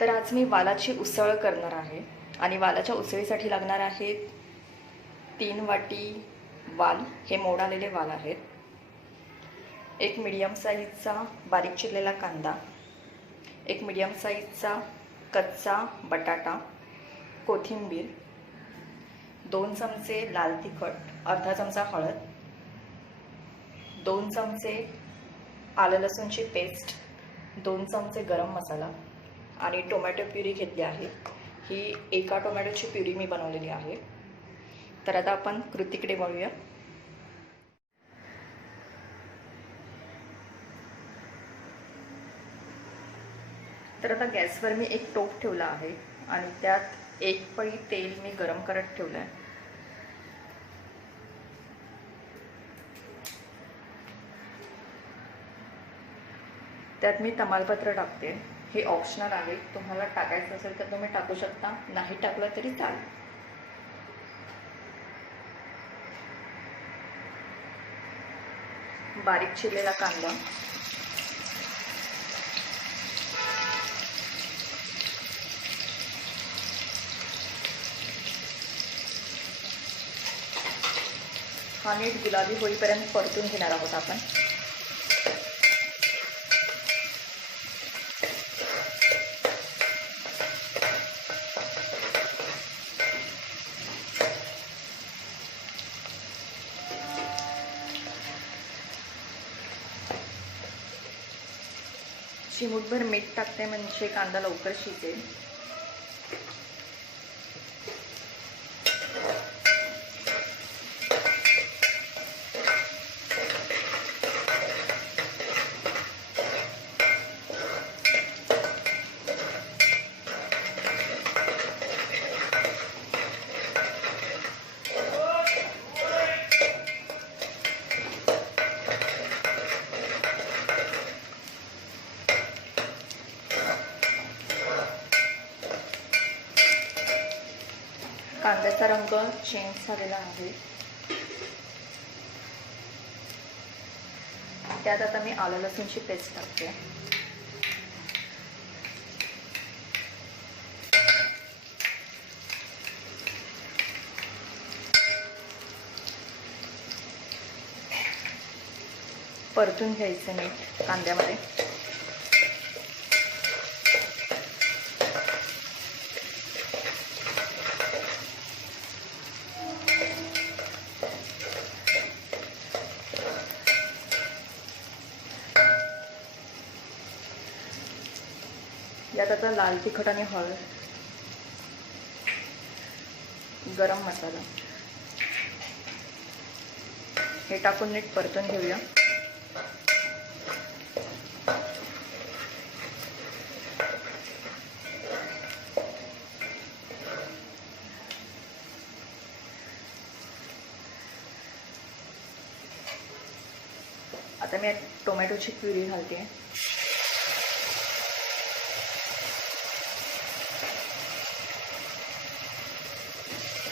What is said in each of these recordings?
तर आज मी वालाची उसळ करणार आहे आणि वालाच्या उसळीसाठी लागणार आहेत 3 वाटी वाल, हे मोड आलेले वाल आहेत, एक मीडियम साईजचा बारीक चिरलेला कांदा, एक मीडियम साईजचा कच्चा बटाटा, कोथिंबीर, 2 चमचे लाल तिखट, अर्धा चमचा हळद, 2 चमचे आलं लसूणची पेस्ट, 2 चमचे गरम मसाला आणि टोमॅटो प्युरी घेतली आहे। ही एका टोमॅटोची प्युरी मी बनवलेली आहे। तर आता आपण कृतीकडे वळूया। तर आता गॅसवर मी एक टोप ठेवला आहे आणि त्यात 1 पळी तेल मी गरम करत ठेवलं आहे। त्यात मी तमालपत्र टाकते। हे ऑप्शनल आहे, तुम्हाला टाकायचं असेल तर तुम्ही टाकू शकता, नाही टाकलं तरी चालेल। बारीक चिरलेला कांदा, हा नीट गुलाबी होईपर्यंत परतून घेणार आहोत आपण। चिमूटभर मीठ टाकते म्हणजे कांदा लवकर शिजेल। कांद्याचा रंग चेंज झालेला आहे। त्यात आता मी आलं लसूणची पेस्ट टाकते। परतून घ्यायचं मीठ कांद्यामध्ये। यात आता लाल तिखट आणि हळद, गरम मसाला हे टाकून नीट परतून घेऊया। आता मी टोमॅटोची प्युरी घालते।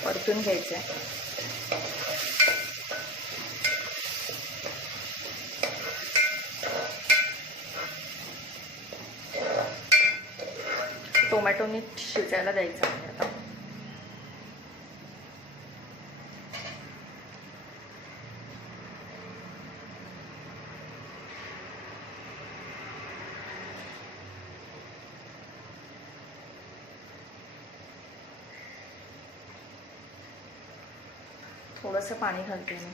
परतून घ्यायचं आहे। टोमॅटो नीट शिजायला द्यायचा आहे आता। थोडंसं पाणी घालते मी।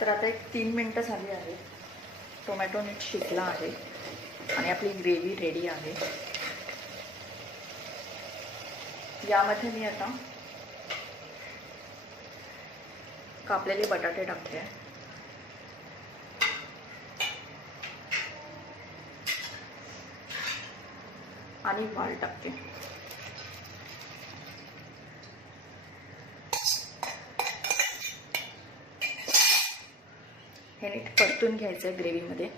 तर आता एक 3 मिनटं झाली आहे। टोमॅटो नीट शिजला आहे आणि आपली ग्रेव्ही रेडी आहे। यामध्ये मी आता कापलेले बटाटे टाकते। आणि वाल टाकते. हे नीट परतून घ्यायचं आहे ग्रेव्हीमध्ये.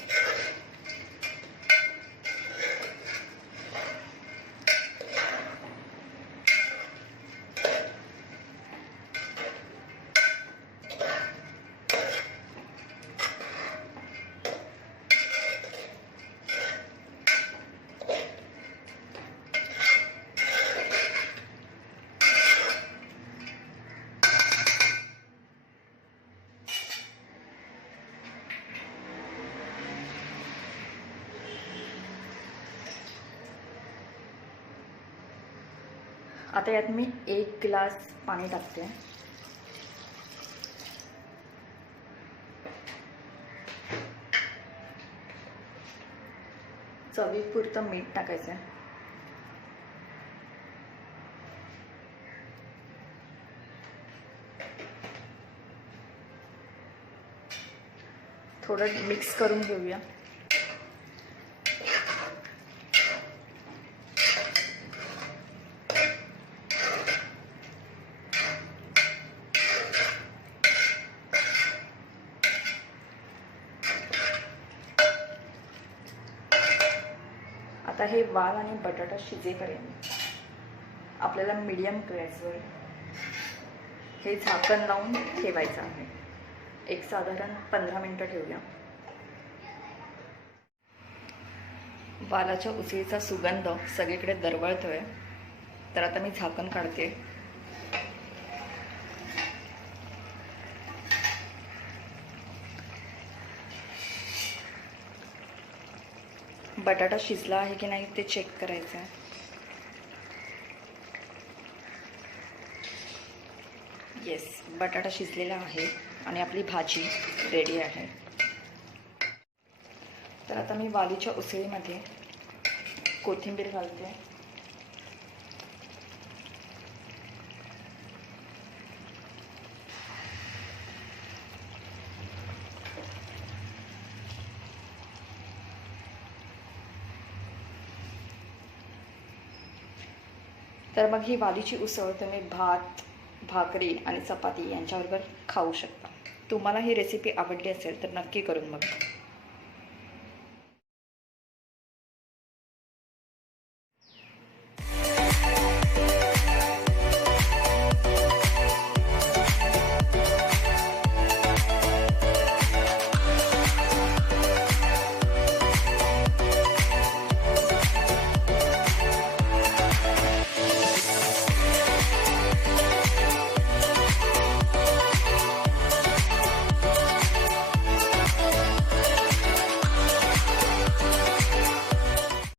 आता यात मी 1 ग्लास पाणी टाकते. चवीपुरतं मीठ टाकायचं आहे. थोडं मिक्स करून घेऊया. आता हे वाल आणि बटाटा शिजेपर्यंत आपल्याला मीडियम गॅसवर हे झाकण लावून ठेवायचं आहे. एक साधारण 15 मिनिटं ठेवूया. वालाच्या उसळीचा सुगंध सगळीकडे दरवळतोय, तर आता मी झाकण काढते. बटाटा शिजला आहे की नाही ते चेक करायचं आहे. येस, बटाटा शिजलेला आहे आणि आपली भाजी रेडी आहे. तर आता मी वालीच्या उसळीमध्ये कोथिंबीर घालते. तर मग ही वालीची उसळ तुम्ही भात, भाकरी आणि चपाती यांच्याबरोबर खाऊ शकता. तुम्हाला ही रेसिपी आवडली असेल तर नक्की करून बघा.